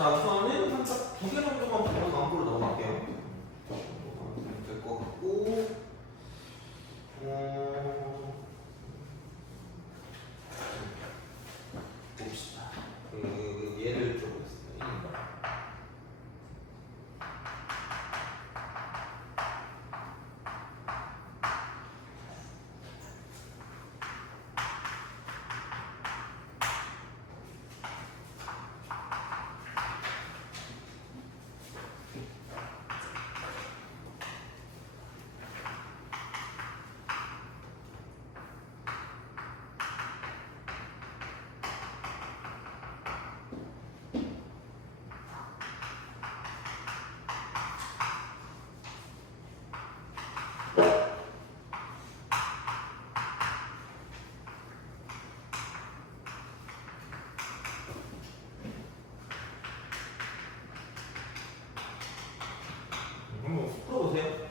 자, 우선은 한짝 2개 정도만 보고 다음으로 넘어갈게요. 될 것 같고, 봅시다. 얘를 좀 보겠습니다. 1번. 한번 풀어보세요.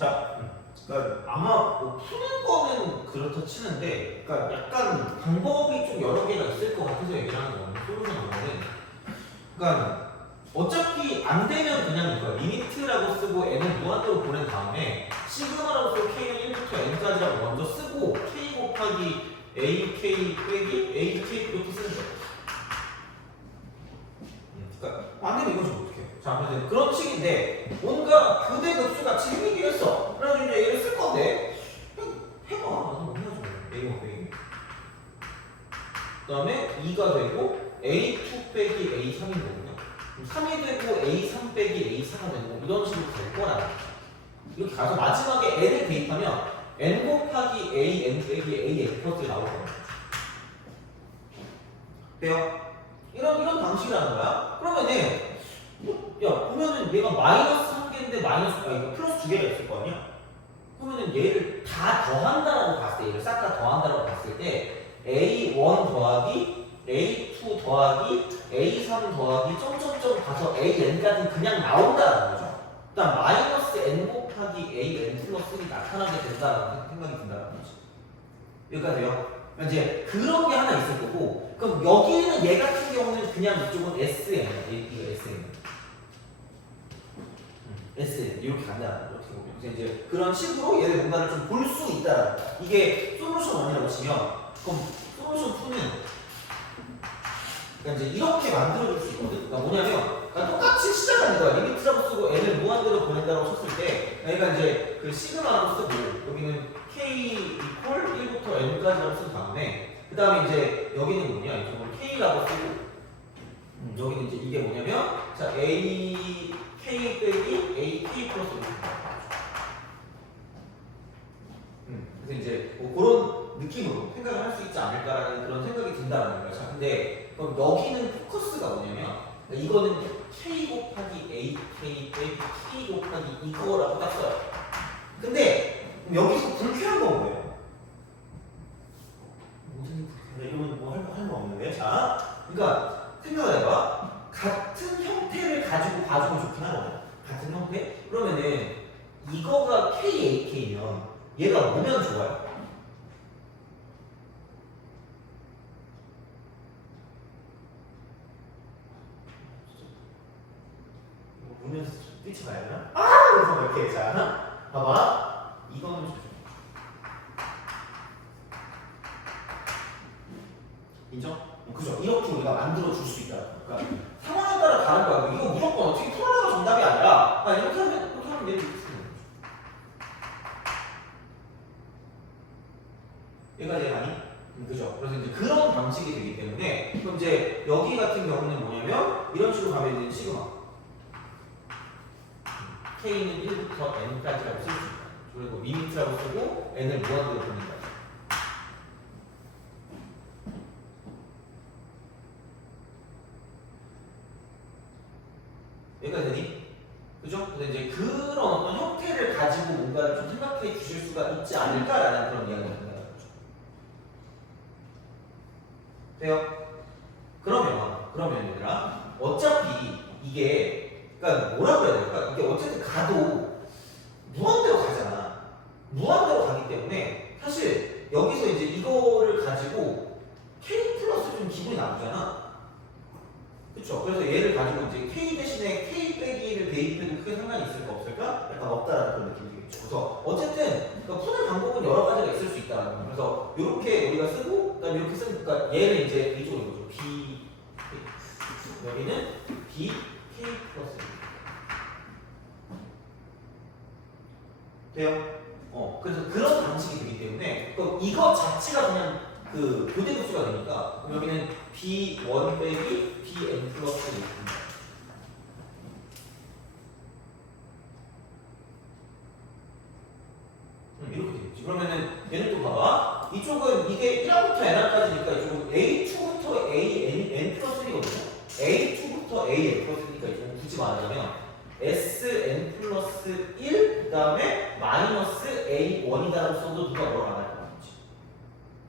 자, 그러니까 아마 뭐 푸는 거는 그렇다 치는데, 그러니까 약간 방법이 좀 여러 개가 있을 것 같아서 얘기를 하는 거는 솔루션 방법은, 그러니까 어차피 안 되면 그냥 이거 리미트라고 쓰고 n을 무한대로 보낸 다음에 시그마라고 쓰고 k는 1부터 n까지라고 먼저 쓰고 k 곱하기 ak 빼기 ak 이렇게 쓰는 거예요. 그러니까 안 되면 이거 좀 어떻게 해요? 자, 그래서 그런 식인데 뭔가 부대 급수가 질리긴 했어. 그래가지고 이제 얘를 쓸 건데 그냥 해봐. 나도 못 해야죠. a1 빼기. 그 다음에 2가 되고 a2 빼기 a3인 거군요. 3이 되고 a3 빼기 a4가 되고 이런 식으로 될 거라는 거죠. 이렇게 가서 마지막에 n을 대입하면 n 곱하기 an 빼기 an 플러스가 나올 거예요. 돼요? 이런 방식이라는 거야. 그러면은 야, 보면은 얘가 마이너스 1개인데 이거 플러스 2개가 있을 거 아니야? 그러면은 얘를 다 더한다라고 봤을 때, 얘를 싹 다 더한다라고 봤을 때 A1 더하기 A2 더하기 A3 더하기 점점점 가서 AN까지 그냥 나온다라는 거죠. 일단 마이너스 N 곱하기 AN 플러스 1이 나타나게 된다라는 생각이 든다는 거지. 여기까지 돼요? 이제 그런 게 하나 있을 거고, 그럼 여기는 얘 같은 경우는 그냥 이쪽은 SN, 이거 SN. SN 이렇게 간다는 거죠. 어떻게 보면. 그래서 이제 그런 식으로 얘를 뭔가를 좀 볼 수 있다. 이게 솔루션 1이라고 치면, 그럼 솔루션 2는 그러니까 이제 이렇게 만들어줄 수 있거든. 그러니까 뭐냐면, 그러니까 똑같이 시작하는 거야. 리미트라고 쓰고 n을 무한대로 보낸다고 쳤을 때, 그러니까 이제 그 시그마라고 쓰고 여기는 k 이퀄 1부터 n까지라고 쓴 다음에, 그 다음에 이제 여기는 뭐냐, 이쪽으로 k라고 쓰고, 여기는 이제 이게 뭐냐면, 자 a k 빼기 a k 플러스 1. 그래서 이제 뭐 그런 느낌으로 생각을 할 수 있지 않을까라는 그런 생각이 든다는 거예요. 자, 근데 그럼 여기는 포커스가 뭐냐면, 그러니까 이거는 k 곱하기 a k 빼기 k 곱하기 이거라고 딱 써요. 근데 그럼 여기서 불쾌한 건 뭐예요? 모든 불쾌하다 이러면 뭐 할 거 없는데. 자, 그러니까 생각을 해봐. 같은 형태를 가지고 봐주면 좋긴 하거든. 같은 형태? 그러면은 이거가 KAK면 얘가 뭐면 좋아요? 보면서 뛰쳐가야 되나? 그래서 이렇게 자 봐봐 이거는 인정? 그죠? 이렇게 우리가 만들어 줄 수 있다. 그러니까 상황에 따라 다른 거야. 이거 무조건 어떻게 풀어내가 정답이 아니라 이렇게 하면 얘를 이렇게 쓰는 거죠. 얘가 아니? 그죠? 그래서 이제 그런 방식이 되기 때문에 그럼 이제 여기 같은 경우는 뭐냐면 이런 식으로 가면 이제 시그마 K는 1부터 N까지라고 쓸 수 있다. 그리고 리미트라고 쓰고 N을 무한대로 보낸다. 여기가 되니? 그죠? 근데 이제 그런 어떤 형태를 가지고 뭔가를 좀 생각해 주실 수가 있지 않을까라는 그런 이야기가 된다는 거죠. 돼요? 그러면 얘들아 어차피 이게 그러니까 뭐라고 해야 될까? 이게 어쨌든 가도 무한대로 가잖아. 무한대로 가기 때문에 사실 여기서 이제 이거를 가지고 K 플러스 좀 기분이 나쁘잖아. 그쵸? 그래서 얘를 가지고 이제 K 대신에 K 빼기를 대입해도 크게 상관이 있을까 없을까? 약간 없다라는 그런 느낌이 들겠죠. 그래서 어쨌든 그러니까 푸는 방법은 여러 가지가 있을 수 있다라는 거예요. 그래서 이렇게 우리가 쓰고 그다음에 이렇게 쓰니까 얘를 이제 이쪽으로 보죠. B 여기는 B K 플러스 돼요? 그래서 그런 방식이 되기 때문에 이거 자체가 그냥 그 교대급수가 되니까 여기는 B1 빼기 Bn 플러스 1입니다. 이렇게 되겠지. 그러면은 얘는 또 봐봐. 이쪽은 이게 1화부터 n화까지니까 이쪽은 A2부터 An 플러스 1이거든요. A2부터 An 플러스 1이니까 이쪽은 굳이 말하자면 Sn 플러스 1 그 다음에 마이너스 A1이다라고 써도 누가 뭐라고 안 할 거야.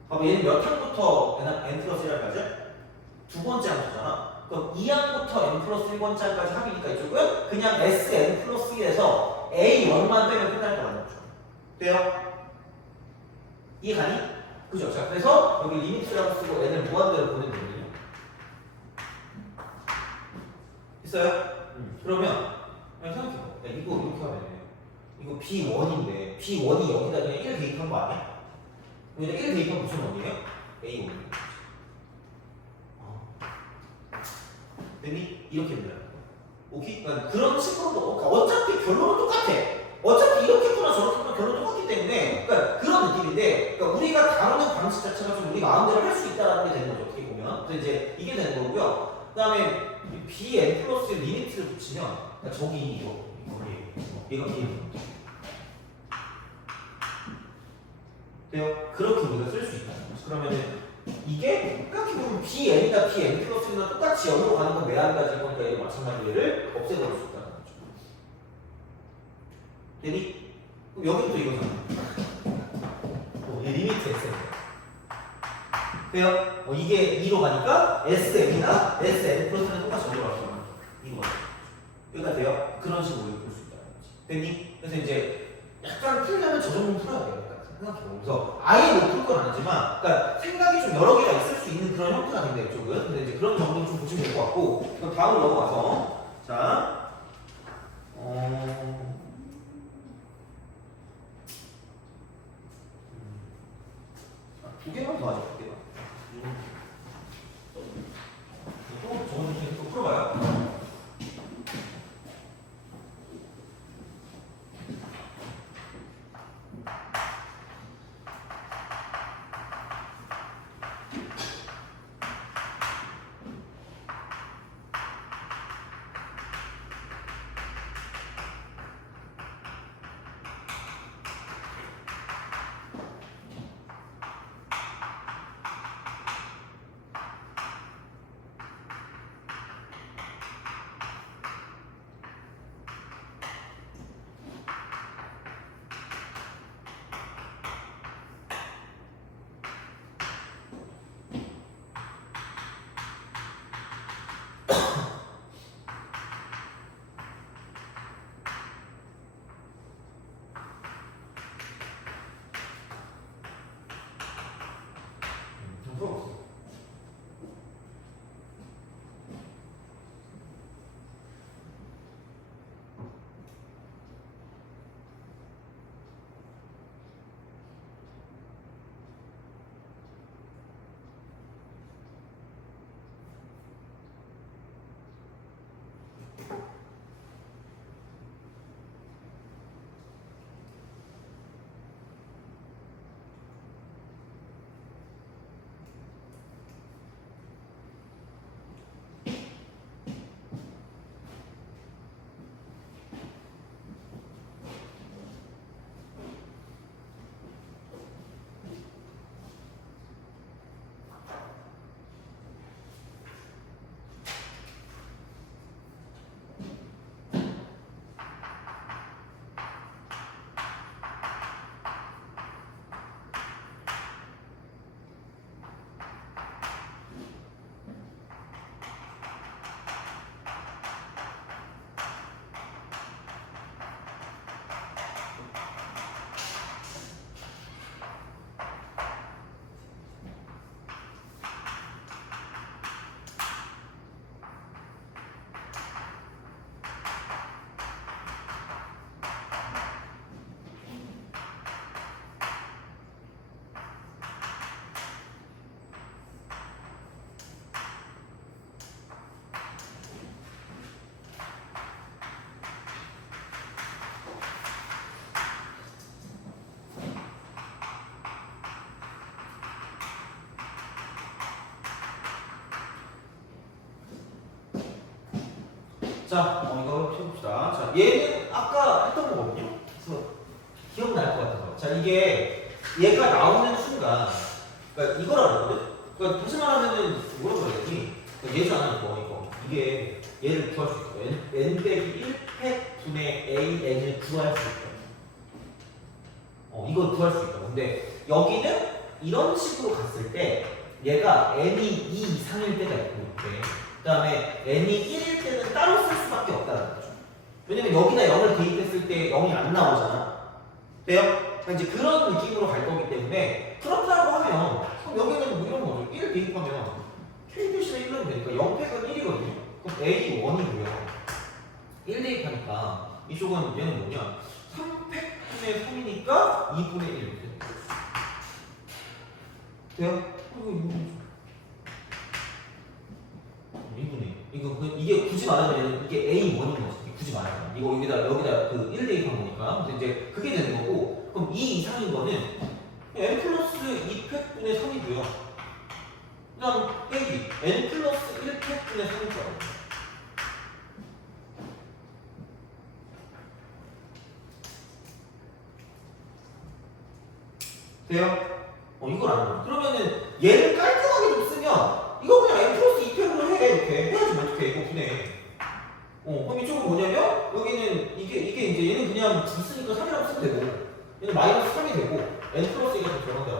봐봐 얘는 몇 항부터 n 플러스 1을 가지? 두 번째 항부터잖아. 그럼 2항부터 n 플러스 1번째까지 합이니까 이쪽은 그냥 Sn 플러스 1에서 A1만 빼면 끝날 거라는 거죠. 돼요? 이해가니? 그죠? 자, 그래서 여기 리미트라고 쓰고 n을 무한대로 보내면 되거든요. 있어요? 그러면 그냥 생각해봐. 야, 이거 이렇게 하면 이거 B1인데 B1이 여기다 그냥 1 대입한 거 아니야? 여기다 1 대입하면 무슨 원이에요? A1. 됐니? 이렇게 된다. 오케이? 그러니까 그런 식으로 어차피 결론은 똑같아. 어차피 이렇게 푸나 저렇게 푸나 결론은 똑같기 때문에 그러니까 그런 느낌인데 그러니까 우리가 다루는 방식 자체가 좀 우리 마음대로 할 수 있다는 게 되는 거죠. 어떻게 보면. 그래서 이제 이게 되는 거고요. 그 다음에 Bn 플러스 리미트를 붙이면 그러니까 저기 얘가 Bn 돼요? 그렇게 우리가 쓸 수 있다는 거죠. 그러면은 이게 생각해보면 Bn이나 Bn 플러스나 똑같이 여기로 가는 건 내한가지인 거니까 얘도 마찬가지로 얘를 없애버릴 수 있다는 거죠. 되니? 그럼 여기도 이거잖아. 얘 리미트 Sn. 돼요? 이게 2로 가니까 Sn이나 Sn 플러스는 똑같이 여기로 갈 수 있는 거죠. 이거 여기가 돼요? 그런 식으로 볼 수 있다는 거지. 됐니? 그래서 이제 약간 풀려면 저 정도는 풀어야 돼요. 생각해보면. 그래서 아예 못 풀 건 아니지만, 그러니까 생각이 좀 여러 개가 있을 수 있는 그런 형태가 된다, 이쪽은. 근데 이제 그런 정도는 좀 보시면 될 것 같고, 그럼 다음으로 넘어가서, 자, 두 개만 더 하죠, 두 개만. 또 저거 좀 또 풀어봐요. 자, 이거 해봅시다. 자, 얘는 아까 했던 거거든요. 그래서 기억날 것 같아서. 자, 이게 얘가 나오는 순간, 그러니까 이걸 알거든. 그러니까 다시 말하면은 뭐라고 해야 되지? 그러니까 예잖아 이거. 이게 얘를 구할 수 있어. n 빼기 1팩 분의 an을 구할 수 있어. 이걸 구할 수 있다. 근데 여기는 이런 식으로 갔을 때 얘가 n이 2 이상일 때가 있고 이렇게. 그 다음에 n이 1일 때는 따로 쓸 수밖에 없다는 거죠. 왜냐면 여기다 0을 대입했을 때 0이 안 나오잖아. 돼요? 그러니까 이제 그런 느낌으로 갈 거기 때문에 그렇다고 하면 그럼 여기는 뭐 이런 거죠. 1 대입하면 k 대신에 1로 되니까 0팩은 1이거든요. 그럼 a 1이고요. 1 대입하니까 이쪽은 얘는 뭐냐? 3팩분의 3이니까 2분의 1 이렇게 돼요? 이게 굳이 말하면 이게 A1인 거지. 굳이 말하면 이거 여기다 그 1 대입한 거니까. 그래서 이제 그게 되는 거고. 그럼 2 이상인 거는 n 플러스 2팩분의 3이고요. 그다음 빼기 n 플러스 1팩분의 3이죠. 돼요? 이걸 안 해. 그러면은 얘를 깔끔하게 좀 쓰면 이거 그냥 n 플러스 2팩으로 해. 이렇게 해야지 뭐 어떻게 이거 분해. 그럼 이쪽은 뭐냐면 여기는 이게 이제 얘는 그냥 있으니까 3이라고 쓰면 되고 얘는 마이너스 3이 되고 n 플러스 2가 더 들어간다.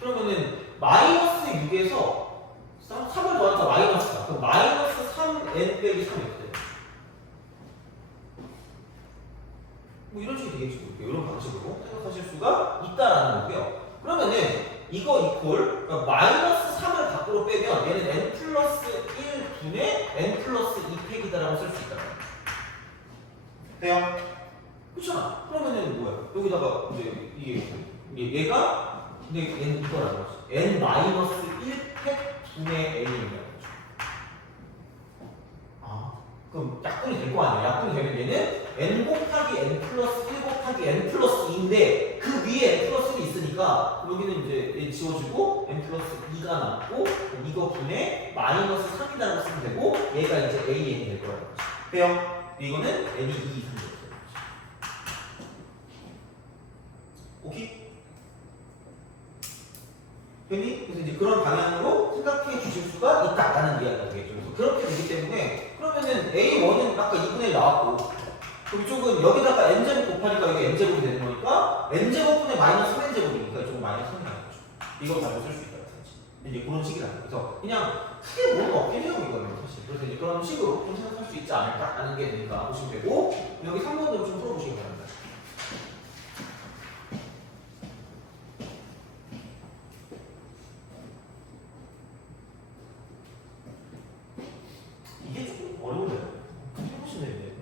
그러면은 마이너스 6에서 3을 더하니까 마이너스다. 그럼 마이너스 3n 빼기 3 이렇게 돼. 뭐 이런 식이 되겠죠. 이런 방식으로 생각하실 수가 있다라는 거고요. 그러면은 이거 이퀄 그러니까 마이너스 3을 밖으로 빼면 얘는 n 플러스 1분의 n 플러스 2팩이다라고 쓸 수 있다. 돼요? 그렇잖아. 그러면은 뭐야? 여기다가 이제 얘가 근데 얘는 이거라고 하지. n 마이너스 1팩 분의 n이라고 하죠. 그럼 약분이 될 거 아니야. 약분이 되면 얘는 n 곱하기 n 플러스 1 곱하기 n 플러스 2인데 그 위에 n 플러스 1이 있으니까 여기는 이제 얘 지워주고 n 플러스 2가 남고 이거 분의 마이너스 3이라고 쓰면 되고 얘가 이제 an이 될 거라고 하죠. 돼요? 이거는 n이 2 이상 될 거라고 하죠. 오케이? 그래서 이제 그런 방향으로 생각해 주실 수가 있다라는 이야기가 되겠죠. 그래서 그렇게 되기 때문에 그러면은 A1은 아까 2분의 1 나왔고 그럼 이쪽은 여기다가 n제곱 곱하니까 여기 n제곱이 되는 거니까 n제곱분의 마이너스 3n제곱이니까 이쪽은 마이너스 3이 나겠죠. 이걸 가지고 쓸 수 있다. 이제 그런 식이라는 거죠. 그래서 그냥 크게 뭐는 없긴 해요. 이거는 사실. 그래서 이제 그런 식으로 좀 생각할 수 있지 않을까라는 게 되니까 보시면 되고 여기 3번도 좀 풀어보시기 바랍니다. 이게 조금 어려워요. 해보시면 돼요.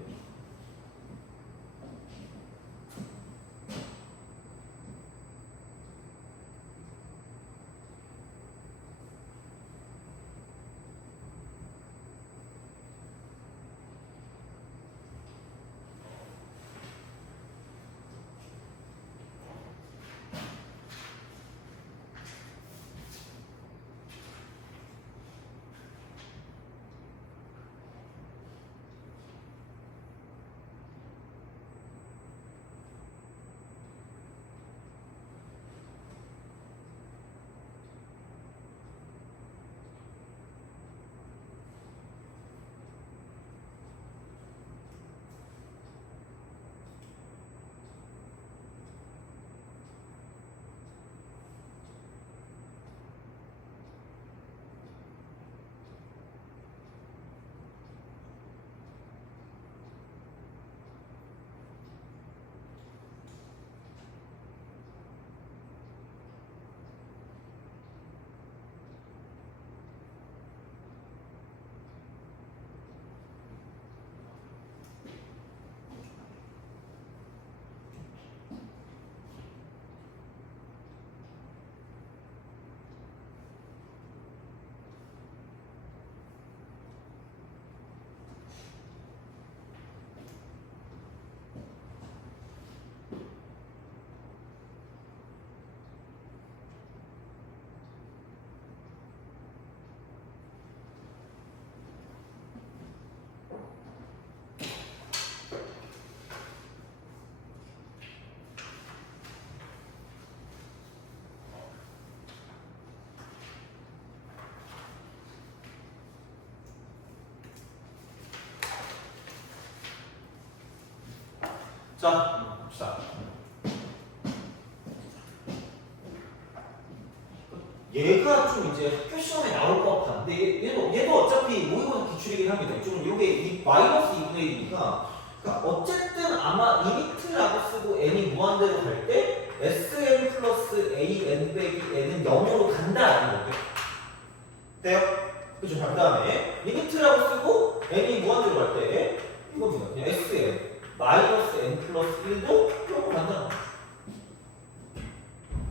자, 봅시다. 얘가 좀 이제 학교 시험에 나올 것 같은데 얘도 어차피 모의고사 기출이긴 합니다. 이쪽은 요게 이 마이너스 2분의 1이니까 그러니까 어쨌든 아마 리미트라고 쓰고 n이 무한대로 갈 때 sn 플러스 an 빼기 n은 0으로 간다라는 거죠. 돼요? 그죠? 그 다음에 리미트라고 쓰고 n이 무한대로 갈 때 이겁니다. 그냥 sn 마이너스 n 플러스 1도 0으로 간다는 거죠.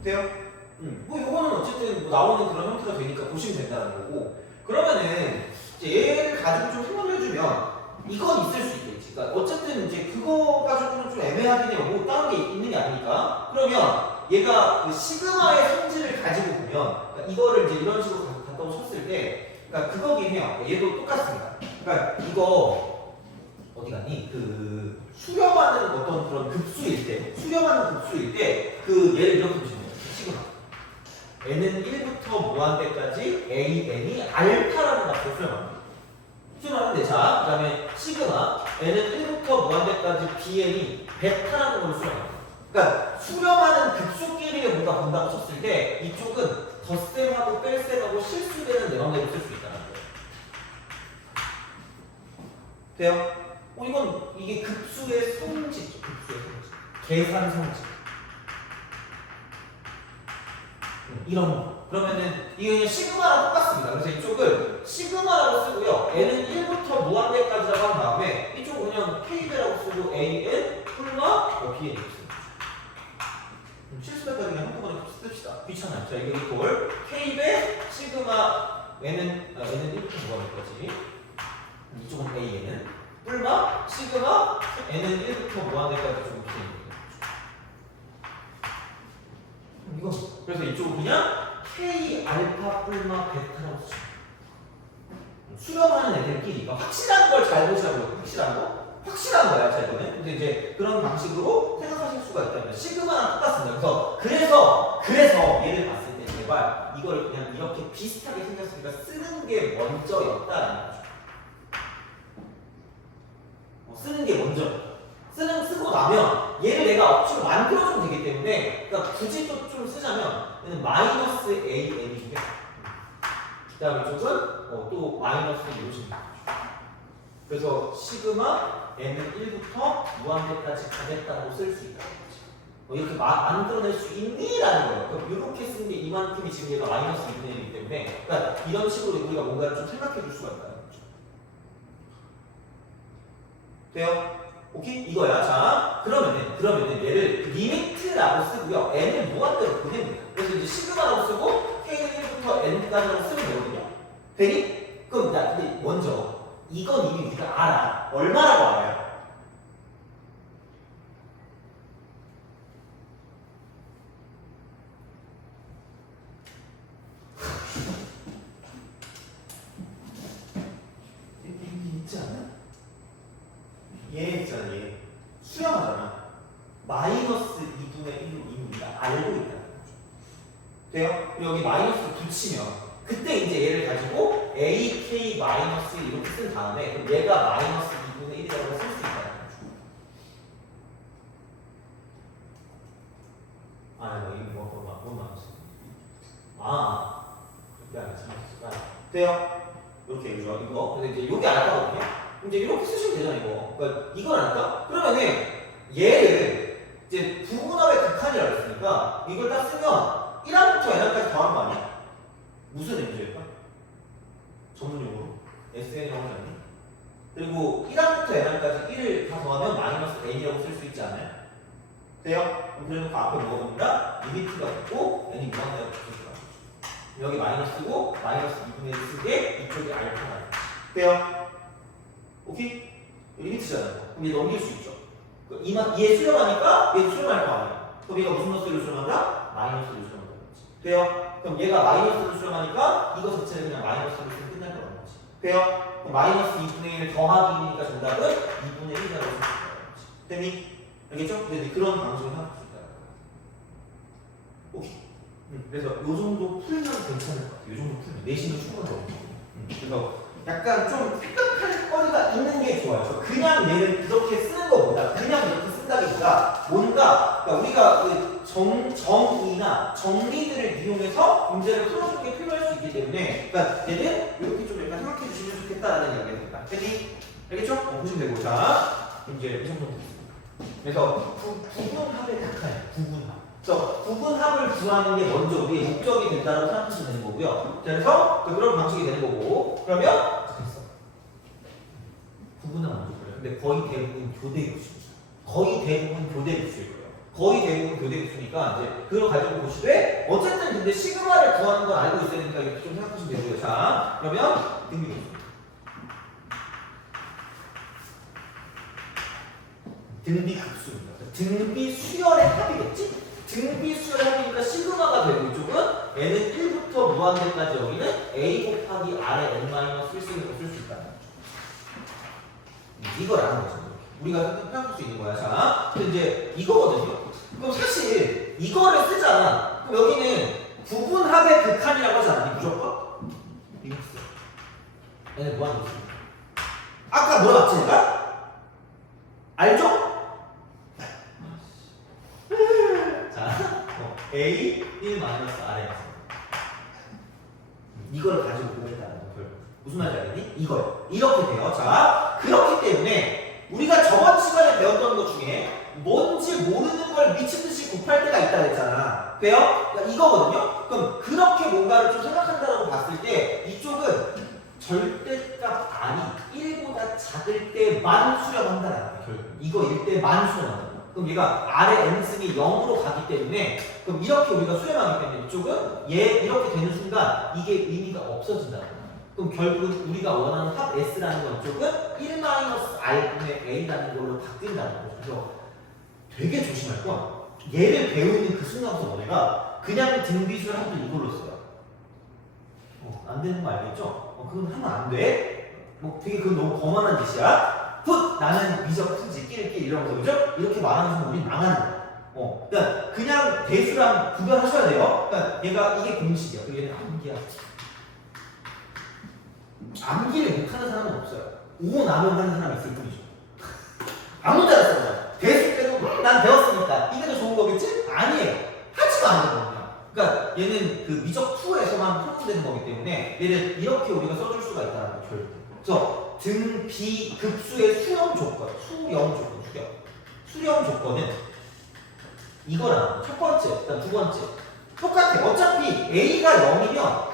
돼요? 뭐 이거는 어쨌든 뭐 나오는 그런 형태가 되니까 보시면 된다는 거고 그러면은 이제 얘를 가지고 좀 생각을 해주면 이건 있을 수 있겠지. 그러니까 어쨌든 이제 그거 가지고는 좀 애매하긴 해요. 뭐 다른 게 있는 게 아니니까. 그러면 얘가 그 시그마의 성질을 가지고 보면 그러니까 이거를 이제 이런 식으로 갖다 쳤을 때 그러니까 그거긴 해요. 얘도 똑같습니다. 그러니까 이거 어디 갔니? 그 수렴하는 어떤 그런 급수일 때 수렴하는 급수일 때 그 얘를 이렇게 보시면 돼요. 시그마 n은 1부터 무한대까지 an이 알파라는 값을 수렴합니다. 수렴하는데 자, 그 다음에 시그마 n은 1부터 무한대까지 bn이 베타라는 걸 수렴합니다. 그러니까 수렴하는 급수끼리를 뭔가 본다고 쳤을 때 이쪽은 덧셈하고 뺄셈하고 실수되는 내방대로 쓸 수 있다는 거예요. 돼요? 이건 이게 급수의 성질이죠. 급수의 성질. 계산 성질. 이런 거. 그러면은 이게 그냥 시그마랑 똑같습니다. 그래서 이쪽을 시그마라고 쓰고요. n은 1부터 무한대까지라고 한 다음에 이쪽은 그냥 k배라고 쓰고 an 풀마 bn이 있습니다. 실수배까지 그냥 한꺼번에 씁시다. 귀찮아요. 자, 이거 이꼴 k배 시그마 n은 1부터 무한대까지 이쪽은 an은 풀마 시그마 n은 1부터 무한대까지 좀 bn입니다. 이거 그래서 이쪽은 그냥 K 알파 뿔마 베타라고 쓰죠. 수렴하는 애들끼리 확실한 걸 잘 보시라고요. 확실한 거? 확실한 거야, 자 이거는. 근데 이제 그런 방식으로 생각하실 수가 있다면 시그마랑 똑같습니다. 그래서 얘를 봤을 때 제발 이걸 그냥 이렇게 비슷하게 생겼으니까 쓰는 게 먼저였다라는 거죠. 쓰는 게 먼저. 쓰고 나면 얘를 내가 억지로 만들어주면 되기 때문에 그러니까 굳이 또 좀 쓰자면 얘는 마이너스 AN이고요. 그 다음 이쪽은 또 마이너스 이러시면 되죠. 그래서 시그마 n은 1부터 무한대까지 가겠다고 쓸 수 있다는 거지. 이렇게 만들어낼 수 있니? 라는 거예요. 그럼 이렇게 쓴 게 이만큼이 지금 얘가 마이너스 2분의 1이기 때문에 그러니까 이런 식으로 우리가 뭔가를 좀 생각해 줄 수가 있다는 거죠. 돼요? 오케이? 이거야. 자, 그러면은 얘를 리미트라고 쓰고요. n은 무한대로 보냅니다. 그래서 이제 시그마라고 쓰고 k는 1부터 n까지라고 쓰면 되거든요. 되니? 그럼 근데 먼저 이건 이미 우리가 알아. 얼마라고 알아요? 있지 않아? 얘 있잖아, 얘. 수렴하잖아. 마이너스 2분의 1로 이미 우리가 알고 있다는 거죠. 돼요? 여기 마이너스 붙이면 그때 이제 얘를 가지고 AK 마이너스 이렇게 쓴 다음에 그럼 얘가 마이너스 2분의 1이라고 쓸 수 있다는 거죠. 이거 뭐 나왔어? 그렇게 안 했어. 돼요? 이렇게 그죠? 이거. 근데 이제 요게 알았거든요. 이제 이렇게 쓰시면 되잖아, 이거. 그러니까 이걸 알까? 그러면은 얘를 이제 부분합의 극한이라고 했으니까 이걸 딱 쓰면 1항부터 n항까지 더한 거 아니야? 무슨 n조일까? 전문용어로 SN이라고 하지 않니? 그리고 1항부터 n항까지 1을 다 더하면 마이너스 n이라고 쓸 수 있지 않아요? 돼요? 그럼 앞에 뭐가 옵니다? 리미트가 있고 n이 무한대로 붙여주는 거죠. 여기 마이너스고 마이너스 2분의 1 쓰게 이쪽이 알파가 돼요? 오케이? 리미트잖아요. 그럼 얘 넘길 수 있죠. 얘 수렴하니까 얘 수렴할 거 아니야. 그럼 얘가 무슨 마스를 수렴한다? 마이너스를 수렴한다. 돼요? 그럼 얘가 마이너스를 수렴하니까 이거 자체를 그냥 마이너스로 쓰면 끝날 거라는 거지. 돼요? 그럼 마이너스 2분의 1 더하기니까 정답은 2분의 1이라고 쓸 수 있다는 거지. 되니? 알겠죠? 근데 그런 방식을 생각할 수 있다는 거야. 오케이. 그래서 요 정도 풀면 괜찮을 것 같아요. 요 정도 풀면 내신도 충분하고. 그래서 약간 좀 생각할 거리가 있는 게 좋아요. 그냥 얘를 그렇게 쓰는 것보다 그냥 이렇게 쓰는 쓴다기보다 뭔가 그러니까 우리가 그 정의나 정리들을 이용해서 문제를 풀어주는 게 필요할 수 있기 때문에 그러니까 얘는 이렇게 좀 약간 생각해 주시면 좋겠다라는 이야기입니다. 알겠죠? 보시면 되고 자 이제 이 정도 됐습니다. 그래서 구분합의 특화예요. 구분합. 그래서 구분합을 구하는 게 먼저 우리의 목적이 된다고 생각하시면 되는 거고요. 자, 그래서 그런 방식이 되는 거고 그러면 됐어. 구분합 먼저 그래요. 근데 거의 대부분 교대급수입니다. 거의 대부분 교대급수일 거예요. 거의 대부분 교대급수니까 이제 그걸 가지고 보시되 어쨌든 근데 시그마를 구하는 건 알고 있어야 되니까 이렇게 좀 생각하시면 되고요. 자, 그러면 등비급수. 등비급수입니다. 등비 수열의 합이겠지? 등비 수열의 합이니까 시그마가 되고 이쪽은 n은 1부터 무한대까지 여기는 a 곱하기 r의 n-1 쓰는 거 쓸 수 있다는 거죠. 이걸 아는 거죠. 우리가 생각할 수 있는 거야. 자, 근데 이제 이거거든요. 그럼 사실 이거를 쓰잖아. 그럼 여기는 구분합의 극한이라고 하지 않니? 무조건? 이거 있어. 얘는 무한대지. 아까 뭐라 봤지 내가? 알죠? A 1 마이너스 R에 이걸 가지고 보겠다는 거 무슨 말인지 알겠니? 이거요. 이렇게 돼요. 자, 그렇기 때문에 우리가 저번 시간에 배웠던 것 중에 뭔지 모르는 걸 미친 듯이 곱할 때가 있다 그랬잖아. 돼요? 그러니까 이거거든요. 그럼 그렇게 뭔가를 좀 생각한다고 봤을 때 이쪽은 절대값 R이 1보다 작을 때만 수렴한다는 거예요. 결국 이거일 때만 수렴한다. 그럼 얘가 R의 n승이 0으로 가기 때문에 그럼 이렇게 우리가 수렴하기 때문에 이쪽은 얘 이렇게 되는 순간 이게 의미가 없어진다고. 그럼 결국은 우리가 원하는 합 S라는 건 이쪽은 1-R분의 A라는 걸로 바뀐다는 거죠. 그래서 되게 조심할 건 얘를 배우는 그 순간부터 너네가 그냥 등비수를 하면 이걸로 써요. 안 되는 거 알겠죠? 그건 하면 안 돼. 되게 그건 너무 거만한 짓이야. 훗! 나는 미적 풀지 끼리끼리 이러면서 그죠? 이렇게 말하는 순간 우리 망하는 거야. 그냥 대수랑 구별하셔야 돼요. 그러니까 얘가 이게 공식이야. 그리고 얘는 암기야. 암기를 못하는 사람은 없어요. 오 나면 하는 사람이 있을 뿐이죠. 아무도 안 써요. 대수 때도 난 배웠으니까 이게 더 좋은 거겠지? 아니에요. 하지도 않는 겁니다. 그러니까 얘는 그 미적 2에서만 표현되는 거기 때문에 얘를 이렇게 우리가 써줄 수가 있다는 거죠. 그래서 등비 급수의 수렴 조건, 수렴 조건은 이거랑 첫 번째, 그다음 두 번째 똑같아. 어차피 A가 0이면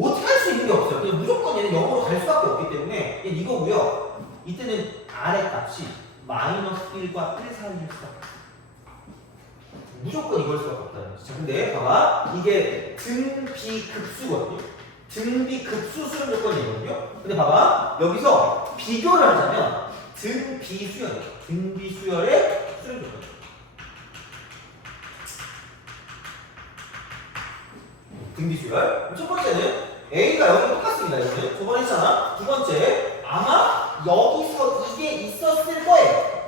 어떻게 할 수 있는 게 없어요. 그냥 무조건 얘는 0으로 갈 수밖에 없기 때문에 얘는 이거고요. 이때는 R의 값이 마이너스 1과 1 사이일 수밖에 없어요. 무조건 이걸 수밖에 없다는 거죠. 자, 근데 봐봐. 이게 등비 급수거든요. 등비 급수 수렴 조건이거든요. 근데 봐봐. 여기서 비교를 하자면 등비 수열, 등비 수열의 수렴 조건. 등비 수열. 첫 번째는 A가 여기 똑같습니다. 이거는 두 번 했잖아. 두 번째 아마 여기서 이게 있었을 거예요.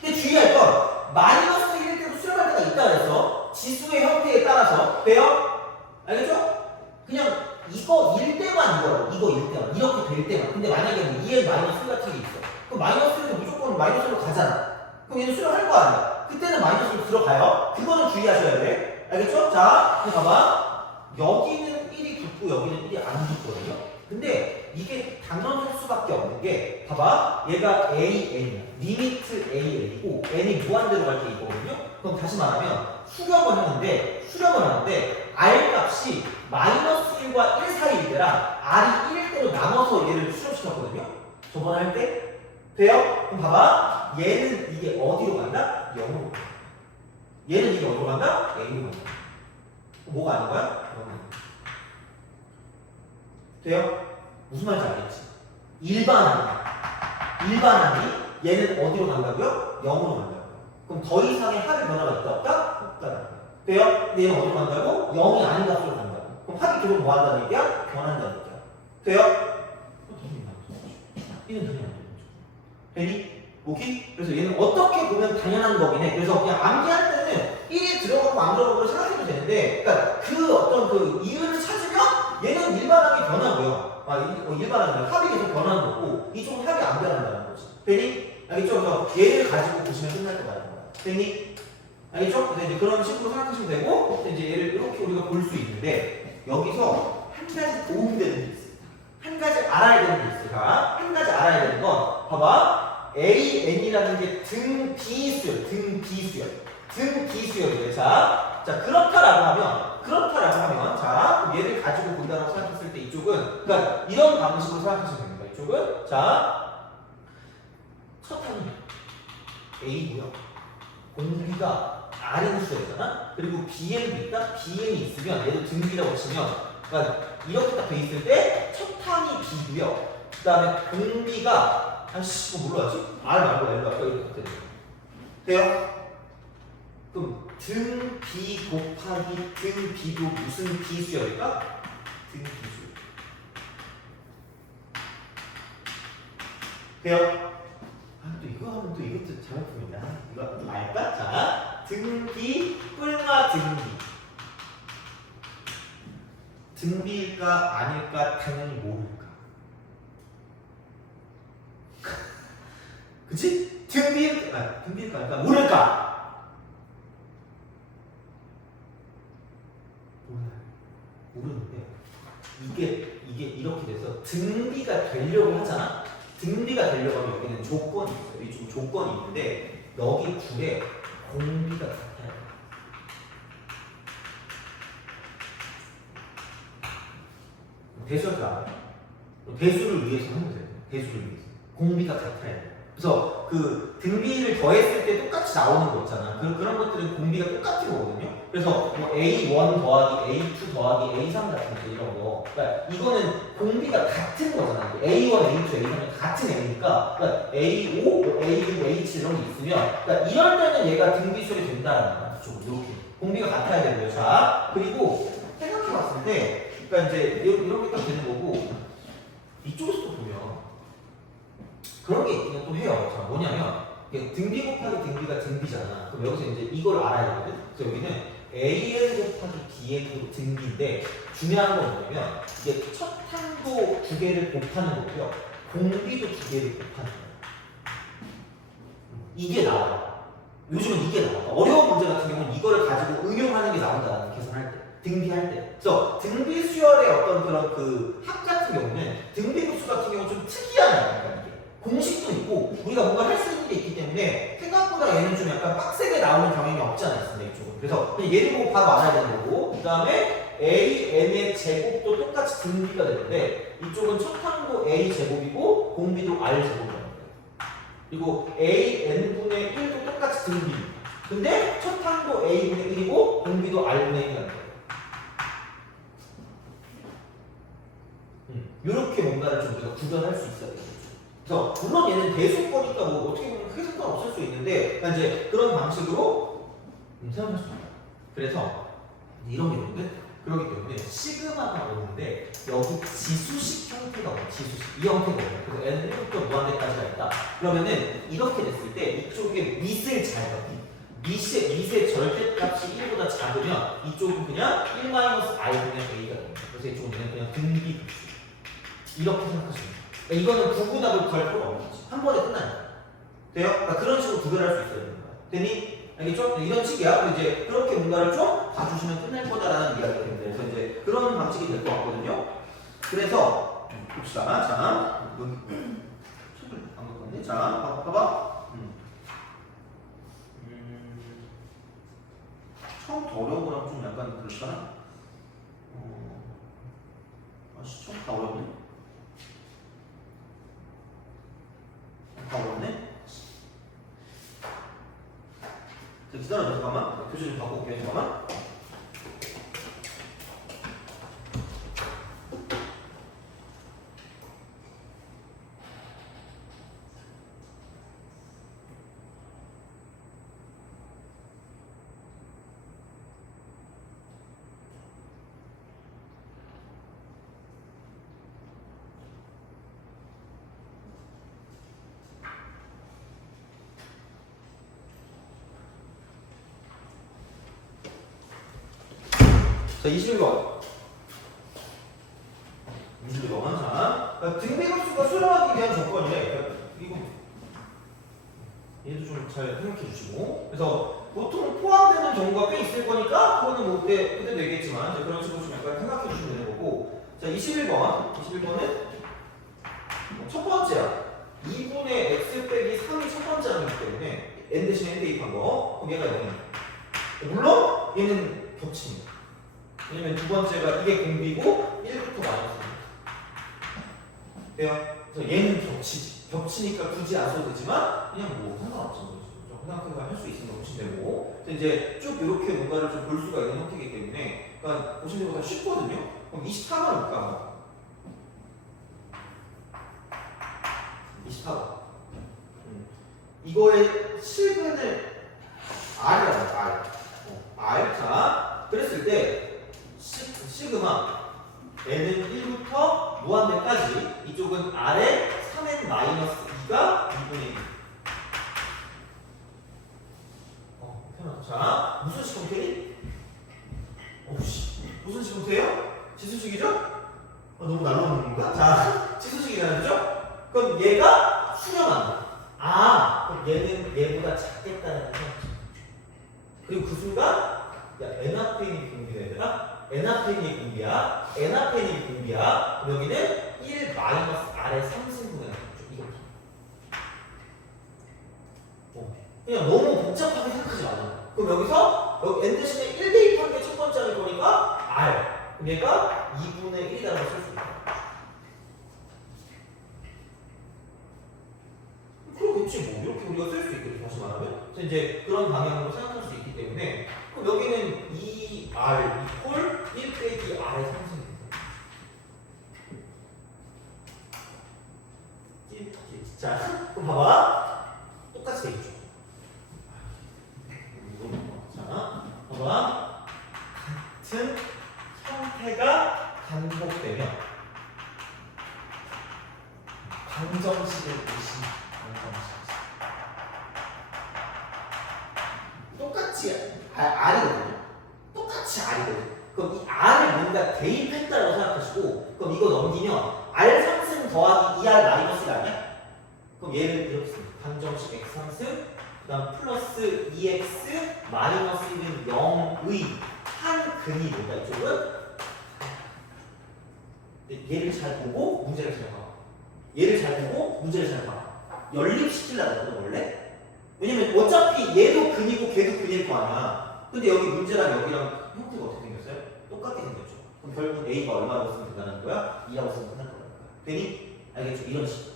근데 주의할 건 마이너스 1일 때도 수렴할 때가 있다 그래서 지수의 형태에 따라서 돼요? 알겠죠? 그냥 이거일 때만 이거라고. 이거일 때만. 이렇게 될 때만. 근데 만약에 2에 마이너스 1 같은 게 있어. 그럼 마이너스 1은 무조건 마이너스로 가잖아. 그럼 얘는 수렴할 거 아니야. 그때는 마이너스로 들어가요. 그거는 주의하셔야 돼. 알겠죠? 자, 봐봐. 여기는 1이 붙고 여기는 1이 안 붙거든요. 근데 이게 당연할 수밖에 없는 게 봐봐. 얘가 AN이야. 리미트 AN이고 n이 무한대로 갈 때 이거거든요. 그럼 다시 말하면 수렴을 하는데 R 값이 마이너스 1과 1 사이일 때랑 R이 1일 때로 나눠서 얘를 수렴시켰거든요. 저번에 할 때 돼요? 그럼 봐봐. 얘는 이게 어디로 간다? 0으로 간다. 얘는 이게 어디로 간다? A로 간다. 뭐가 아닌 거야? 돼요? 무슨 말인지 알겠지? 일반항이 얘는 어디로 간다고요? 0으로 간다고요. 그럼 더 이상의 합의 변화가 있다 없다? 없다. 돼요? 근데 얘는 어디로 간다고? 0이 아닌 값으로 간다고. 그럼 합이 계속 뭐 한다는 얘기야? 변한다는 얘기야. 돼요? 이는 당연히 안 되는 거죠. 되니? 오케이? 그래서 얘는 어떻게 보면 당연한 거긴 해. 그래서 그냥 암기할 때는 1이 들어가고 안 들어가고 생각해도 되는데, 그러니까 그 어떤 그 이유를 찾으면 얘는 일반항이 변하고요. 일반항이 합이 계속 변하는 거고, 이쪽은 합이 안 변한다는 거지. 되니? 알겠죠? 그래서 얘를 가지고 보시면 끝날 것 같은 거야. 됐니? 알겠죠? 그래서 이제 그런 식으로 생각하시면 되고, 이제 얘를 이렇게 우리가 볼 수 있는데, 여기서 한 가지 도움되는 게 있습니다. 한 가지 알아야 되는 게 있어요. 한 가지 알아야 되는 건, 봐봐. AN이라는 게 등비수열, 등비수열이에요. 자, 그렇다라고 하면, 자, 얘를 가지고 본다라고 생각했을 때 이쪽은, 그러니까 이런 방식으로 생각하시면 됩니다. 이쪽은, 자, 첫 항이 A고요. 공비가 R인 수열이잖아. 그리고 BM도 있다. BM이 있으면 얘도 등비라고 치면, 그러니까 이렇게 딱 돼 있을 때 첫 항이 B고요. 그 다음에 공비가 아씨 이거 뭘로 하지? R 말고 L로 할까? 이렇게 되는 거예요. 돼요? 그럼 등 B 곱하기 등 B도 무슨 비수열일까? 등 비수열. 돼요? 아, 또 이거 하면 또 이것도 잘못입니다. 이거 알까? 자, 등 B 뿔마 등 B. 등비일까 아닐까 당연히 모를까. 그치? 등비일까 아닐까 모를까. 몰라요. 모르는데 이게 이렇게 돼서 등비가 되려고 하잖아. 등비가 되려고 하면 여기는 조건이 있어요. 이쪽 조건이 있는데 여기 둘에 공비가 같아야 돼. 대수를 알아요. 대수를 위해서 하면 돼요. 대수를 위해서. 공비가 같아야 돼요. 그래서 그 등비를 더했을 때 똑같이 나오는 거 있잖아. 그런 것들은 공비가 똑같은 거거든요. 그래서 뭐 A1 더하기 A2 더하기 A3 같은 거 이런 거. 그러니까 이거는 공비가 같은 거잖아. A1, A2, A3은 같은 A니까 그러니까 A5, A6, A7 이런 게 있으면 그러니까 이럴 때는 얘가 등비수열이 된다는 거야. 이렇게. 공비가 같아야 되고요. 자, 그리고 생각해 봤을 때 그러니까 이제 이런 게 딱 되는 거고 이쪽에서도 보면 그런 게 있기는 또 해요. 자, 뭐냐면 등비 곱하기 등비가 등비잖아. 그럼 여기서 이제 이걸 알아야 되거든. 그래서 여기는 AN 곱하기 BN 등비인데 중요한 건 뭐냐면 이게 첫 항도 두 개를 곱하는 거고요. 공비도 두 개를 곱하는 거예요. 이게 나와요. 요즘은 이게 나와. 어려운 문제 같은 경우는 이거를 가지고 응용하는 게 나온다는 계산할 때. 등비할 때. 그래서 등비 수열의 어떤 그런 그 합 같은 경우는 등비 급수 같은 경우는 좀 특이하네요. 이게 공식도 있고 우리가 뭔가 할 수 있는 게 있기 때문에 생각보다 얘는 좀 약간 빡세게 나오는 경향이 없지 않아 있습니다. 이쪽은. 그래서 얘를 보고 바로 알아야 되는 거고 그 다음에 AN의 제곱도 똑같이 등비가 되는데 이쪽은 첫 항도 A 제곱이고 공비도 R 제곱이라는 거예요. 그리고 AN분의 1도 똑같이 등비입니다. 근데 첫 항도 A분의 1이고 공비도 R분의 1이라는 거예요. 이렇게 뭔가를 좀 우리가 구별할 수 있어야 되겠죠. 그래서 물론 얘는 대수거니까 뭐 어떻게 보면 크게 상관없을 수 있는데 그러니까 이제 그런 방식으로 생각할 수 있다. 그래서 이런 게 있는데 그렇기 때문에 시그마가 오는데 여기 지수식 형태가 오요. 지수식 이 형태가 오요. 그래서 n은 1부터 무한대까지가 있다. 그러면은 이렇게 됐을 때 이쪽에 밑을 잘 잡기. 밑의 절대값이 1보다 작으면 이쪽은 그냥 1-r분의 a가 됩니다. 그래서 이쪽은 그냥 등비 급수. 이렇게 생각하시면 돼요. 그러니까 이거는 구분하고 갈 필요가 없는 거지. 한 번에 끝나요. 돼요? 그러니까 그런 식으로 구별할 수 있어야 되는 거야. 되니? 알겠죠? 이런 식이야. 이제 그렇게 뭔가를 좀 봐주시면 끝날 거다라는 이야기가 됩니다. 그래서 이제 그런 방식이 될 것 같거든요. 그래서 봅시다. 자, 여기 책을 안 갖고 왔네. 자, 봐봐. 처음부터 어려운 거랑 좀 약간 그렇잖아. 처음부터 어렵네. 다 어렵네? 자, 기다려줘, 잠깐만. 교재 좀 바꿔볼게요, 잠깐만. 자, 21번. 21번. 자, 등비급수가 수렴하기 위한 조건이래. 이거 얘도 좀 잘 생각해 주시고. 그래서 보통 포함되는 경우가 꽤 있을 거니까 그거는 뭐 그때도 얘기했지만 이제 그런 식으로 좀 약간 생각해 주시면 되는 거고. 자, 21번은 첫 번째야. 2분의 x 빼기 3이 첫 번째 항이기 때문에 n 대신에 n 대입한 거. 그럼 얘가 0이야. 물론 얘는 겹칩니다. 왜냐면 두 번째가 이게 공비고 1부터 마이너스입니다. 돼요? 그래서 얘는 겹치지. 겹치니까 굳이 안 써도 되지만 그냥 뭐 상관없지. 그냥 할 수 있으면 보시면 되고. 이제 쭉 이렇게 뭔가를 좀 볼 수가 있는 형태이기 때문에 그러니까 보시면 보다 쉽거든요. 그럼 24번 볼까? 24번. 이거의 실근을 R이라고 R. R. 자, 그랬을 때 시그마 n은 1부터 무한대까지 이쪽은 R의 3n-2가 2분의 1. 자, 무슨 식 형태니? 무슨 식 형태예요? 지수식이죠? 너무 날라오는 건가? 자, 지수식이라는 거죠? 그럼 얘가 수렴한다. 그럼 얘는 얘보다 작겠다는 거죠. 그리고 그 순간, 야, n화펜이 공비가 얘들아? n화펜이 공비야. n화펜이 공비야. 그럼 여기는 1 마이너스 R의 3승분의 이거죠. 그냥 너무 복잡하게 생각하지 말아요. 그럼 여기서 여기 n 대신에 1 대입한 게 첫 번째 할 거니까 R. 그럼 얘가 2분의 1이라고 쓸 수 있다. 그렇겠지 뭐. 이렇게 우리가 쓸 수 있겠죠. 다시 말하면. 그래서 이제 그런 방향으로 생각할 수 있기 때문에 그럼 여기는 2R 이퀄 1 빼기 R의 3승입니다. 자, 그럼 봐봐. 똑같이 돼 있죠. 봐봐. 같은 형태가 반복되면 방정식을 보시면 똑같이 R이거든요. 똑같이 R이거든요. 그럼 이 R을 뭔가 대입했다고 생각하시고 그럼 이거 넘기면 R 3승 더하기 2R 마이너스가 아니야? 그럼 얘를 이렇게 씁니다. 방정식 X 3승 그 다음 플러스 2x 마이너스 1은 0의 한 근이 뭔가 이쪽은 얘를 잘 보고 문제를 잘 봐. 얘를 잘 보고 문제를 잘 봐. 연립시키려고 하거든 원래. 왜냐면 어차피 얘도 근이고 걔도 근일 거 아니야. 근데 여기 문제랑 여기랑 형태가 어떻게 생겼어요? 똑같게 생겼죠. 그럼 결국 a가 얼마라고 쓰면 된다는 거야? 2라고 쓰면 끝날 거라는 거야. 되니? 알겠죠? 이런 식으로.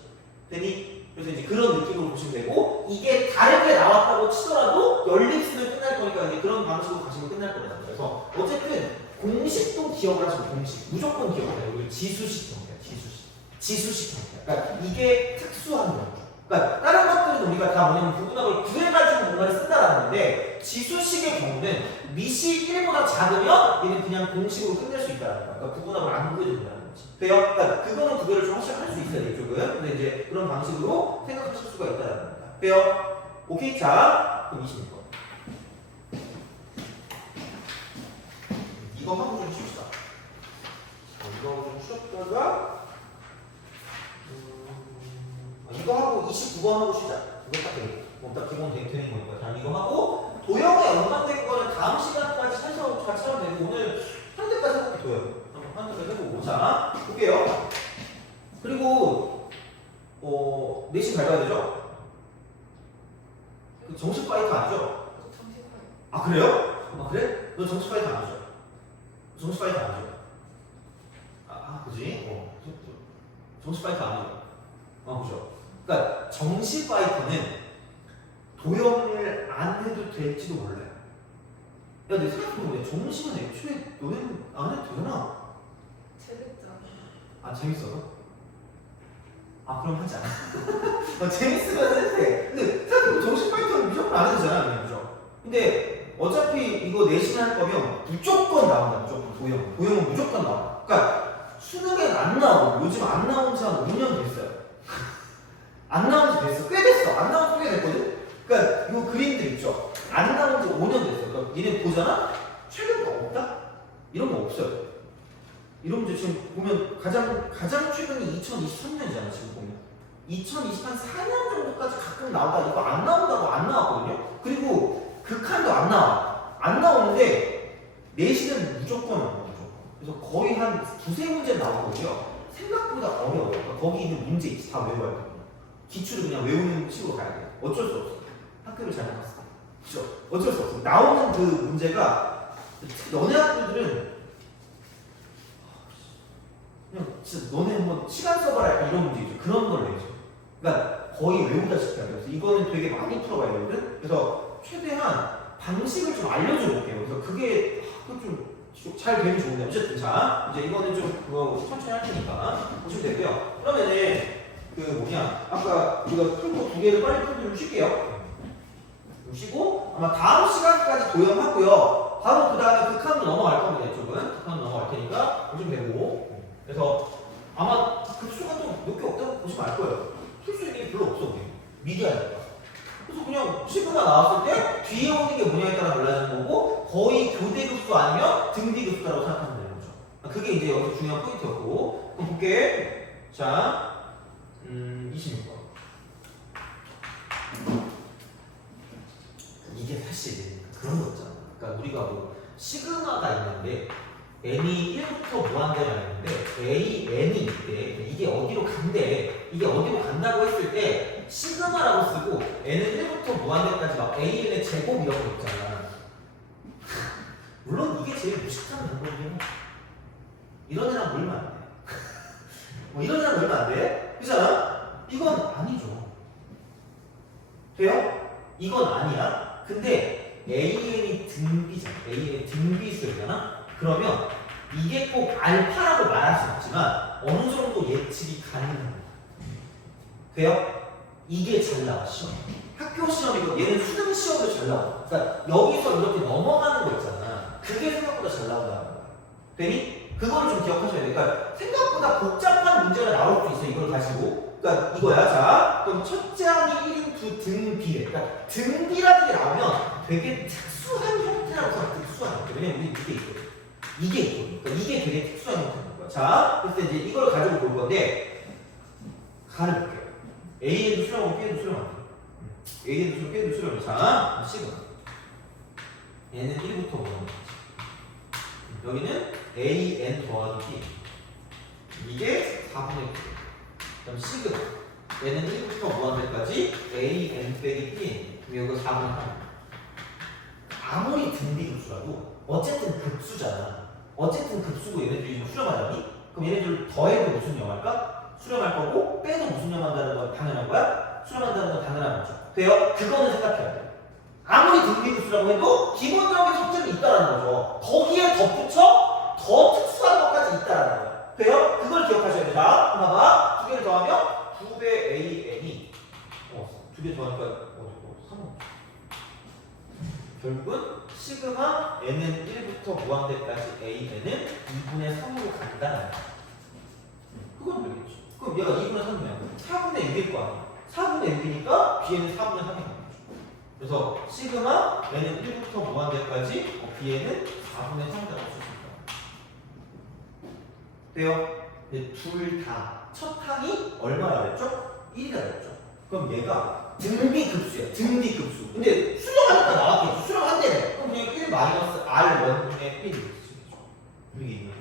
되니? 그래서 이제 그런 느낌으로 보시면 되고 이게 다르게 나왔다고 치더라도 연립수는 끝날 거니까 이제 그런 방식으로 가시면 끝날 거라는 거예요. 그래서 어쨌든 공식도 기억을 하시고 공식 무조건 기억을 해요. 여기 지수식 형태야. 지수식 형태야. 그러니까 이게 특수한 경우. 그러니까 다른 것들은 우리가 다 뭐냐면 부분합을 구해가지고 뭔가를 쓴다라는 건데 지수식의 경우는 미시 1보다 작으면 얘는 그냥 공식으로 끝낼 수 있다는 거야. 그러니까 부분합을 안 구해도 된다는 거지. 돼요? 그러니까 그거는 구별을 좀 할 수 있어요. 이쪽은. 근데 이제 그런 방식으로 생각하실 수가 있다는 겁니다. 돼요? 오케이? 자, 그럼 26번. 이거 하고 좀 쉽시다. 이거 하고 좀 쉬었다가 이거 하고 29번 하고 쉬자. 이거 딱 되게 딱 기본 되는 거니까. 자, 이거 하고 도형에 연관된 거는 다음 시간까지 해서 같이 하면 되고 오늘 현대까지 해볼게 도형. 한번 현대까지 해보고. 자, 볼게요. 그리고 내신 밟아야 되죠? 정식 파이터 아니죠? 아 그래요? 아 그래? 너 정식 파이터 아니죠? 정식 파이터 아니죠? 그지? 정식 파이터 아니죠? 그죠? 그러니까 정식 파이터는 도형을 안 해도 될지도 몰라요. 야, 내 생각해보면 정식은 애초에 너네는 안 해도 되잖아. 재밌잖아. 재밌어? 그럼 하지 않아. 재밌으면 해도 돼. 근데 생각해보면 정식 파이터는 무조건 안 해도 되잖아. 그죠? 근데 어차피 이거 내신 할 거면 무조건 나온다. 무조건 도형은 무조건 나와. 그러니까 수능엔 안 나오고 요즘 안 나온 지 한 5년 됐어요. 안 나온 지 됐어. 꽤 됐어. 안 나온 지 꽤 됐거든? 그러니까 이 그림들 있죠? 안 나온 지 5년 됐어. 그러니까 니네 보잖아? 최근 거 없다? 이런 거 없어요. 이런 문제 지금 보면 가장 최근이 2023년이잖아. 지금 보면. 2020한 4년 정도까지 가끔 나오다 이거 안 나온다고 안 나왔거든요. 그리고 극한도 안 나와. 안 나오는데 내신은 무조건 나오죠. 그래서 거의 한 두세 문제 나오거든요. 생각보다 어려워요. 그러니까 거기 있는 문제 있지 다 외워야 돼요. 기출을 그냥 외우는 식으로 가야 돼요. 어쩔 수 없어요. 학교를 잘 나갔을 때. 그죠? 어쩔 수 없어요. 나오는 그 문제가 너네 학교들은 그냥 진짜 너네 뭐 시간 써봐라 약간 이런 문제 있죠. 그런 걸 내죠. 그러니까 거의 외우다시피 하죠. 그래서 이거는 되게 많이 풀어봐야 되거든. 그래서 최대한 방식을 좀 알려줘 볼게요. 그래서 그게 좀 잘 되면 좋은데 어쨌든 자 이제 이거는 좀 그거 천천히 할 테니까 보시면 되고요. 그러면은 그 뭐냐 아까 이거 풀고 두 개를 빨리 풀고 좀 쉴게요. 좀 쉬고 아마 다음 시간까지 도형하고요. 바로 그 다음에 극한으로 넘어갈 겁니다. 이쪽은 극한으로 넘어갈 테니까 보시면 되고 그래서 아마 급수가 또 몇 개 없다고 보시면 알 거예요. 풀 수 있는 게 별로 없어 미리 하니까. 그래서 그냥 시그마 나왔을 때 뒤에 오는 게 뭐냐에 따라 달라지는 거고 거의 교대 급수 아니면 등비 급수라고 생각하면 되는 거죠. 그게 이제 여기서 중요한 포인트였고 그럼 볼게. 자 26번. 이게 사실 그런 거 있잖아. 그러니까 우리가 뭐 시그마가 있는데 n이 1부터 무한대가 있는데 a, n이 있대. 이게 어디로 간대. 이게 어디로 간다고 했을 때 시그마라고 쓰고 n은 1부터 무한대까지 막 an의 제곱 이런 거 있잖아. 물론 이게 제일 무식한 방법이긴 해. 이런 애랑 놀면 안 돼. 뭐 이런 애랑 놀면 안 돼. 그잖아? 이건 아니죠. 돼요? 이건 아니야. 근데 an이 등비잖아. an이 등비수였잖아. 그러면 이게 꼭 알파라고 말할 수 없지만 어느 정도 예측이 가능한 거야. 돼요? 이게 잘 나와 시험. 학교 시험이고 얘는 수능 시험도 잘 나와. 그러니까 여기서 이렇게 넘어가는 거 있잖아. 그게 생각보다 잘 나온다는 거야. 되니? 그거를 좀 기억하셔야 돼. 그러니까 생각보다 복잡한 문제가 나올 수 있어. 이걸 가지고. 그러니까 이거야. 자, 그럼 첫째 항이 1인투 등비래. 그러니까 등비라는 게 나오면 되게 특수한 형태라고 생각해. 특수한 형태. 왜냐면 우리 이게 있거든. 이게 있거든. 그러니까 이게 되게 특수한 형태인 거야. 자, 그래서 이제 이걸 가지고 볼 건데 가려볼게요. A에도 수렴하고 B에도 수렴하고 A에도 수렴, B에도 수렴. 자, C가 얘는 1부터 5 여기는 A, N 더하기 B 이게 4분의 9 그럼 C가 얘는 1부터 무한대까지 A, N 빼기 B 그럼 여기가 4분의 3 아무리 등비급수라도 어쨌든 급수잖아. 어쨌든 급수고 얘네들이 좀 수렴하자니? 그럼 얘네들 더해도 무슨 영할까? 수렴할 거고 빼도 무슨 영한다는 건 당연한 거야? 수렴한다는 건 당연한 거죠. 돼요? 그거는 생각해야 돼. 아무리 등비급수라고 해도 기본적인 속점이 있다는 거죠. 거기에 덧붙여 더 특수한 것까지 있다는 거야. 돼요? 그걸 기억하셔야 돼. 자, 봐봐. 두 개를 더하면 9배 AN이 두 개 더하니까 3 결국은 시그마 n은 1부터 무한대까지 an은 2분의 3으로 간다. 그건 되겠지. 그럼 얘가 2분의 3이면 4분의 6일 거 아니야. 4분의 6이니까 bn은 4분의 3이 되는 거죠. 그래서 시그마 n은 1부터 무한대까지 bn은 4분의 3이라고 쓸 수 있다. 돼요? 근데 둘 다 첫 항이 얼마라 그랬죠? 1이라 그랬죠. 그럼 얘가 등비급수야. 등비급수. 근데 수렴하니까 나왔겠지. 수렴한대네. 그럼 그냥 1 마이너스 R1분의 1이 되겠죠. 이게 있는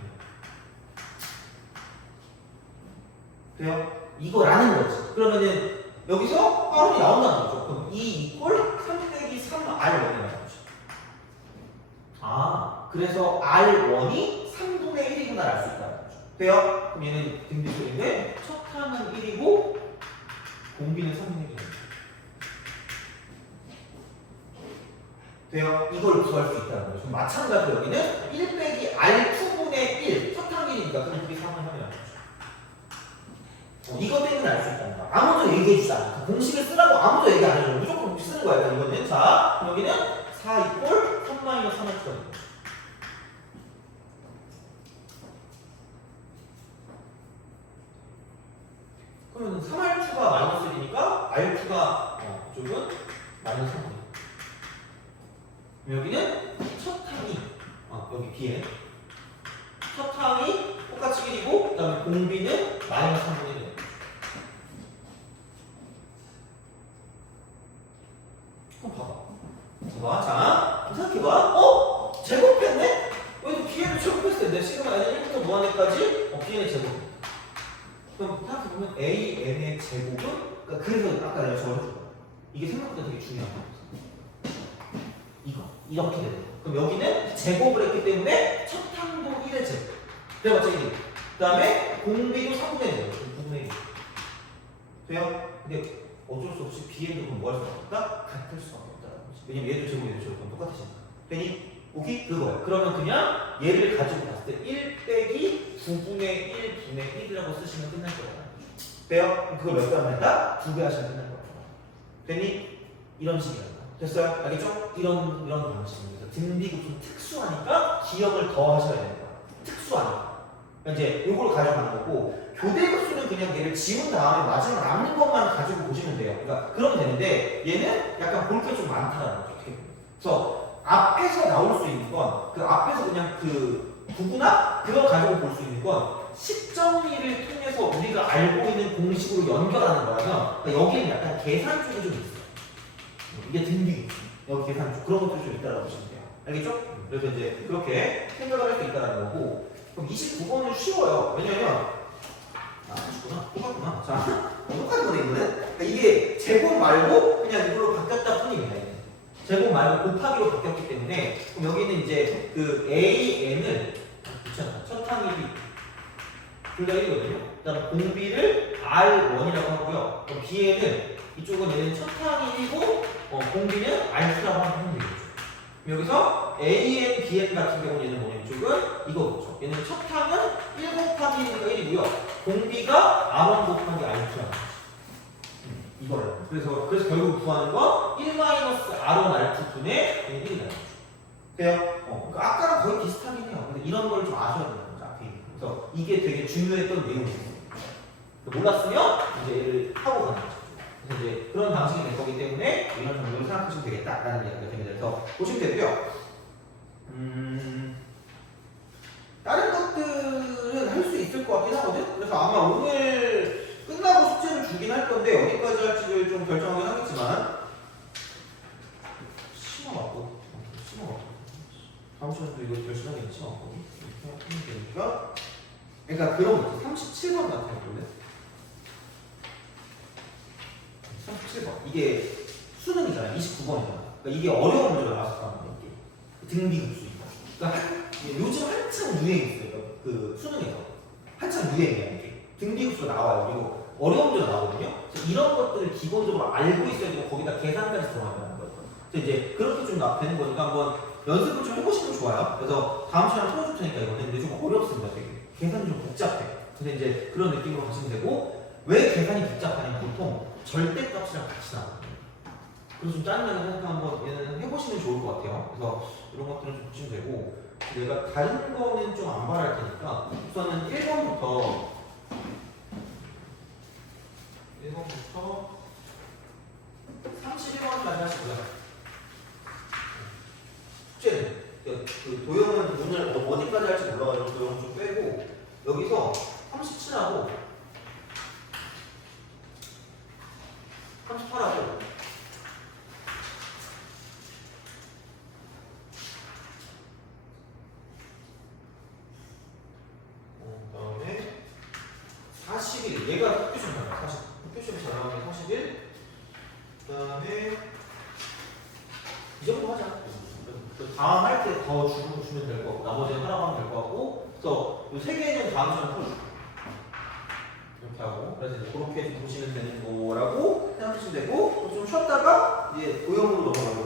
돼요? 이거라는 거지. 그러면은 여기서 빠름이 나온다는 거죠. 그럼 2 이꼴 3 빼기 3 R1이 나오죠. 아, 그래서 R1이 3분의 1이구나 알 수 있다는 거죠. 돼요? 그럼 얘는 등비수인데 첫 항은 1이고 공비는 3분의 1이에요. 돼요? 이걸 구할 수 있다는 거죠. 마찬가지로 여기는 1 빼기 R2분의 1 첫 항이니까 그럼 그게 3을 하면 안 되죠. 이거 때문에 알 수 있다는 거야. 아무도 얘기해 주지 않아. 공식을 쓰라고 아무도 얘기 안 해줘. 무조건 공식 쓰는 거야. 이거는. 자, 여기는 4 이꼴 3 마이너스 3을 추가하는 거죠. 그러면 3R추가 마이너스 1이니까 R추가 이쪽은 마이너스 3이에요. 여기는 첫 항이 여기 B에 첫 항이 똑같이 1이고 그 다음에 공비는 마이너스 3분의 1이에요. 한번 봐봐. 자, 생각해봐. 제곱했네? 여기도 bn을 제곱했을 텐데 시그마 n은 1부터 무한대까지 bn의 제곱. 그럼 생각해보면 an의 제곱은 그래서 아까 내가 적어준 거야. 이게 생각보다 되게 중요한 거야. 이렇게 되는 거야. 그럼 여기는 제곱을 했기 때문에 첫 항도 1의 제곱. 그래봤자 1. 그 다음에 공비도 3분의 1. 9분의 1. 돼요? 근데 어쩔 수 없이 bn도 그럼 뭐 할 수가 없다? 같을 수가 없다라는 거지. 왜냐면 얘도 제곱 얘도 제곱 똑같으니까. 되니? 오케이? 그거야. 그러면 그냥 얘를 가지고 봤을 때 1 빼기 9분의 1분의 1이라고 쓰시면 끝날 거야. 돼요? 그걸 몇 배 하면 된다? 2배 하시면 끝날 거야. 되니? 이런 식이야. 됐어요? 알겠죠? 이런 방식입니다. 등비가 좀 특수하니까 기억을 더 하셔야 되는 거야. 특수하니까. 그러니까 이제 요걸 가져가는 거고 교대급수는 그냥 얘를 지운 다음에 마지막 남는 것만 가지고 보시면 돼요. 그러니까 그러면 되는데 얘는 약간 볼 게 좀 많다라는 거죠. 어떻게 보면. 그래서 앞에서 나올 수 있는 건 그 앞에서 그냥 그 부구나 그걸 가지고 볼 수 있는 건 식정리를 통해서 우리가 알고 있는 공식으로 연결하는 거라면 그러니까 여기는 약간 계산 쪽이 좀 있어요. 이게 등비 여기 계산 쪽 그런 것들이 좀 있다라고 보시면 돼요. 알겠죠? 그래서 이제 그렇게 생각을 할 수 있다는 거고 그럼 29번은 쉬워요. 왜냐면 아쉽구나 똑같구나. 자 똑같은 거네 이거는. 그러니까 이게 제곱 말고 그냥 이걸로 바뀌었다 뿐입니다. 제곱 말고 곱하기로 바뀌었기 때문에 그럼 여기는 이제 그 AN을 첫 항이 둘 다 1이거든요. 그 다음 공비를 R1이라고 하고요. 그럼 BN은 이쪽은 얘는 첫 항이 1이고 공비는 R2라고 하면 되겠죠. 여기서 AN, BN 같은 경우는 얘는 뭐냐 이쪽은 이거죠. 얘는 첫 항은 1 곱하기 1이고요. 공비가 R1 곱하기 R2라는 거죠. 이거를. 그래서 결국 구하는 건 1-R1 R2 분의 1이라는 거죠. 돼요? 그러니까 아까랑 거의 비슷하긴 해요. 근데 이런 걸 좀 아셔야 되는 거죠. 앞에 있는 거. 그래서 이게 되게 중요했던 내용이에요. 몰랐으면 이제 얘를 하고 가는 거죠. 그래서 이제 그런 방식이 될 거기 때문에 이런 정도로 생각하시면 되겠다라는 이야기가 됩니다. 그래서 보시면 되고요. 다른 것들은 할 수 있을 것 같긴 하거든. 그래서 아마 오늘 끝나고 숙제를 주긴 할 건데 어디까지 할지를 좀 결정하긴 하겠지만 심어갖고 다음 시간도 이거 열심히 하겠지 이렇게 하면 되니까 그러니까 그런 거 37번 같은 거거든. 37번 이게 수능이잖아. 29번이잖아. 그러니까 이게 어려운 문제가 나왔을 거란 말이야. 등비급수니까. 그러니까 요즘 한창 유행이 있어요. 그 수능에서 한창 유행이야 이게. 등비급수가 나와요. 그리고 어려운 문제가 나오거든요. 그래서 이런 것들을 기본적으로 알고 있어야 되고 거기다 계산까지 들어가는 거예요. 그래서 이제 그렇게 좀 되는 거니까 한번 연습을 좀 해보시면 좋아요. 그래서 다음 시간에 풀어줄 테니까 이거는 근데 좀 어렵습니다. 되게 계산이 좀 복잡해. 근데 이제 그런 느낌으로 가시면 되고 왜 계산이 복잡하냐면 보통 절대값이랑 같이 나거든요. 그래서 좀 짜증나게 생각 한번 얘는 해보시면 좋을 것 같아요. 그래서 이런 것들은 좀 보시면 되고 내가 다른 거는 좀 안 바랄 테니까 우선은 1번부터 31번까지 하시고요. 숙제는 그 도형은 오늘 어디까지 할지 몰라가지고 도형 좀 빼고 여기서 37하고 38하고 그다음에 41 얘가 흑표시험 잘 나와요. 40 흑표시험이 잘 나오는 게 41 그다음에 이 정도 하자. 다음 할 때 더 주면 될 것 같고 나머지는 하라고 하면 될 것 같고 그래서 이 세 개는 다음 시간에 풀어줄게요. 이렇게 하고 그래서 이제 그렇게 보시면 되는 거라고 생각하시면 되고 좀 쉬었다가 이제 도형으로 넘어가요.